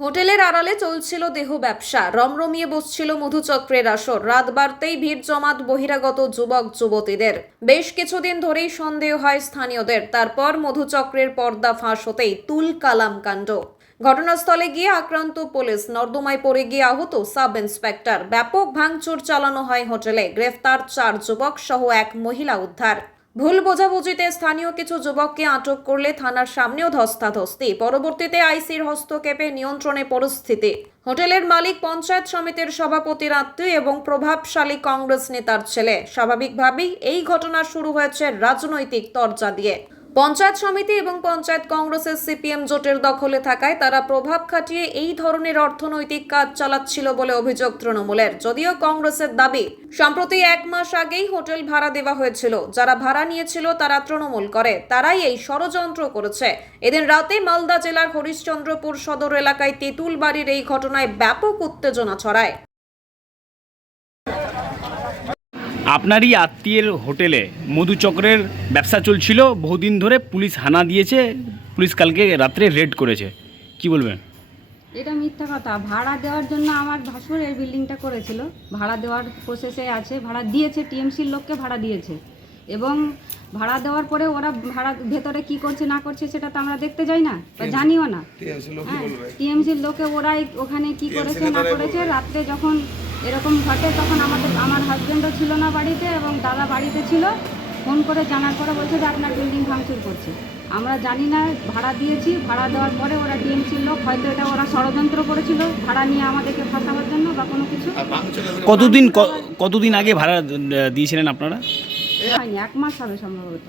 হোটেলের আড়ালে চলছিল দেহ ব্যবসা, রমরমিয়ে বসছিল মধুচক্রের আসর। রাত বাড়তেই ভিড় জমাত বহিরাগত যুবক যুবতীদের। বেশ কিছুদিন ধরেই সন্দেহ হয় স্থানীয়দের, তারপর মধুচক্রের পর্দা ফাঁস হতেই তুলকালাম কাণ্ড। ঘটনাস্থলে গিয়ে আক্রান্ত পুলিশ, নর্দমায় পড়ে গিয়ে আহত সাব ইন্সপেক্টর। ব্যাপক ভাঙচুর চালানো হয় হোটেলে, গ্রেফতার 4 যুবক সহ এক মহিলা উদ্ধার। ভুল বোঝাবুঝিতে স্থানীয় কিছু যুবককে আটক করলে থানার সামনেও ধস্তাধস্তি। পরবর্তীতে আইসির হস্তক্ষেপে নিয়ন্ত্রণে পরিস্থিতি। হোটেলের মালিক পঞ্চায়েত সমিতির সভাপতির আত্মীয় এবং প্রভাবশালী কংগ্রেস নেতার ছেলে। স্বাভাবিকভাবেই এই ঘটনা শুরু হয়েছে রাজনৈতিক তরজা দিয়ে। পঞ্চায়েত সমিতি এবং পঞ্চায়েত কংগ্রেসের সিপিএম জোটের দখলে থাকায় তারা প্রভাব খাটিয়ে এই ধরনের অর্থনৈতিক কাজ চালাচ্ছিল বলে অভিযোগ তৃণমূলের। যদিও কংগ্রেসের দাবি, সম্প্রতি 1 মাস আগেই হোটেল ভাড়া দেওয়া হয়েছিল। যারা ভাড়া নিয়েছিল তারা তৃণমূল করে, তারাই এই ষড়যন্ত্র করেছে। এদিন রাতে মালদা জেলার হরিশ্চন্দ্রপুর সদর এলাকায় তেঁতুল বাড়ির এই ঘটনায় ব্যাপক উত্তেজনা ছড়ায়। আপনারই আত্মীয়ের হোটেলে মধুচক্রের ব্যবসা চলছিল বহুদিন ধরে, পুলিশ হানা দিয়েছে, পুলিশ কালকে রাত্রে রেড করেছে, কি বলবেন? এটা মিথ্যা কথা। ভাড়া দেওয়ার জন্য আমার ভাসুর এই বিল্ডিংটা করেছিল, ভাড়া দেওয়ার প্রসেসে আছে, ভাড়া দিয়েছে, টিএমসির লোককে ভাড়া দিয়েছে। এবং ভাড়া দেওয়ার পরে ওরা ভাড়া ভেতরে কি করছে না করছে সেটা তো আমরা দেখতে যাই না বা জানিও না। টিএমসির লোকে ওরাই ওখানে কি করেছে না করেছে। রাত্রে যখন এরকম ঘটে তখন আমার হাজব্যান্ডও ছিল না বাড়িতে এবং দাদা বাড়িতে ছিল। ফোন করে জানার পরে বলছে যে আপনার বিল্ডিং ভাঙচুর করছে। আমরা জানি না, ভাড়া দিয়েছি। ভাড়া দেওয়ার পরে ওরা টিএমসির লোক, হয়তো এটা ওরা ষড়যন্ত্র করেছিল ভাড়া নিয়ে আমাদেরকে ফাঁসাবার জন্য বা কোনো কিছু। কতদিন আগে ভাড়া দিয়েছিলেন আপনারা? হয়নি, 1 মাস হবে সম্ভবত,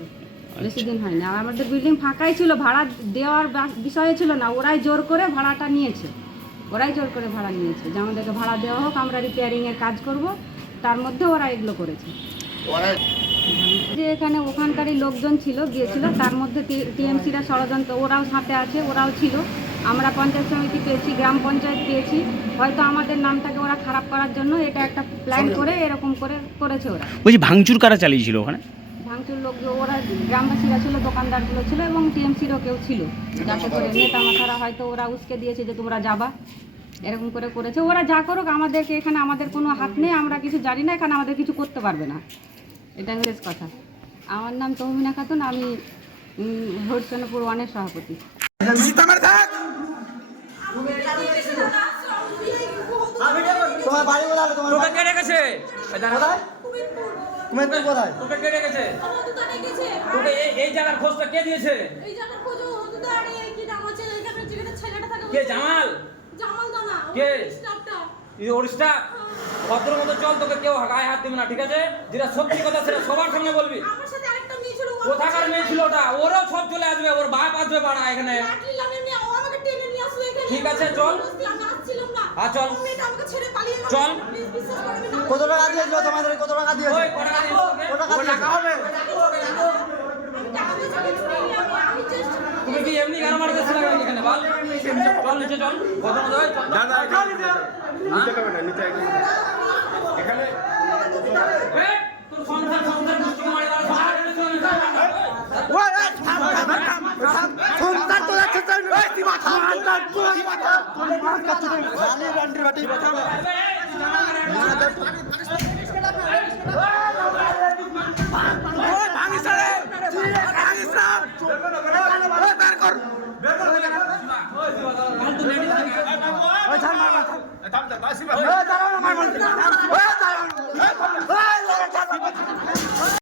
বেশি দিন হয়নি। আর আমাদের বিল্ডিং ফাঁকাই ছিল, ভাড়া দেওয়ার বিষয়ে ছিল না। ওরাই জোর করে ভাড়াটা নিয়েছে, ওরাই জোর করে ভাড়া নিয়েছে যে আমাদেরকে ভাড়া দেওয়া হোক, আমরা রিপেয়ারিংয়ের কাজ করব। তার মধ্যে ওরা এগুলো করেছে। যে এখানে ওখানকারই লোকজন ছিল, গিয়েছিল, তার মধ্যে টিএমসিরা ষড়যন্ত্র, ওরাও সাথে আছে, ওরাও ছিল। আমরা পঞ্চায়েত সমিতি পেয়েছি, গ্রাম পঞ্চায়েত পেয়েছি। হয়তো আমাদের নামটাকে ওরা খারাপ করার জন্য এটা একটা প্ল্যান করে এরকম করেছে ওরা। বলছি, ভাঙচুর কারা চালিয়েছিল ওখানে? ভাঙচুর লোক ওরা গ্রামবাসীরা ছিল, দোকানদারগুলো ছিল এবং টিএমসিরও কেউ ছিল, যাতে করে নেতা মাথারা হয়তো ওরা উস্কে দিয়েছে যে তোমরা যাবা, এরকম করে করেছে। ওরা যা করুক, আমাদেরকে এখানে আমাদের কোনো হাত নেই, আমরা কিছু জানি না, এখানে আমাদের কিছু করতে পারবে না। এটা ইংরেজ কথা। আমার নাম তহমিনা খাতুন, আমি হরিশ্চন্দ্রপুর 1-এর সভাপতি। তোমার বাড়ি কোথায়? তোমার তোকে কে রেখেছে? তুমি কোথায়? তোকে কে রেখেছে? তোকে এই জায়গার খোঁজটা কে দিয়েছে? এই জায়গার খোঁজ হতে আরে কি নাম আছে এখানে যেখানে ছেলেটা থাকে? কে? জামাল? জামাল দানা কে? স্টাফটা। এই ওড়িশটা ভদ্র মতো চল, তোকে কেউ গায়ে হাত দেবে না, ঠিক আছে? যেটা সত্যি কথা সেটা সবার সামনে বলবি। আমার সাথে আরেকটা মেয়ে ছিল, কোথাকার মেয়ে ছিল ওটা? ওরও সব চলে আসবে, ওর বাপ আসবে বাড়া এখানে। লাঠি লাগানো নিয়ে ও আমাকে টেনে নিয়ে আসলো এখানে। ঠিক আছে, চল। আমি আসছিলাম না। হ্যাঁ, চল। ও মেয়েটা আমাকে ছেড়ে পালিয়ে গেল। চল। প্লিজ বিশ্বাস করবে না। কত টাকা দিয়েছিল তোমাদের? কত টাকা দিয়েছে? ওই কত টাকা দিয়েছে তোকে? কত টাকা হবে? আমি জাস্ট তুমি কি এমনি গান মারতে ছিল এখানে? বল, চল নিচে চল, ভদ্র মতো চল। দাদা নিচে যাবে না, নিচে এখানে এই, তোর সংসার মুষ্টি মারি মারা সবার এখানে চলে যা। ওই সংসার তো যাচ্ছে তাই না? ওই তুই মাথা মার, তুই মাথা খালি রান্ডি বাটি ওই ভাঙিস রে, ভাঙিস না, ওই বের কর, ওই ছাড় মার, ওই দাঁড়াও না মার,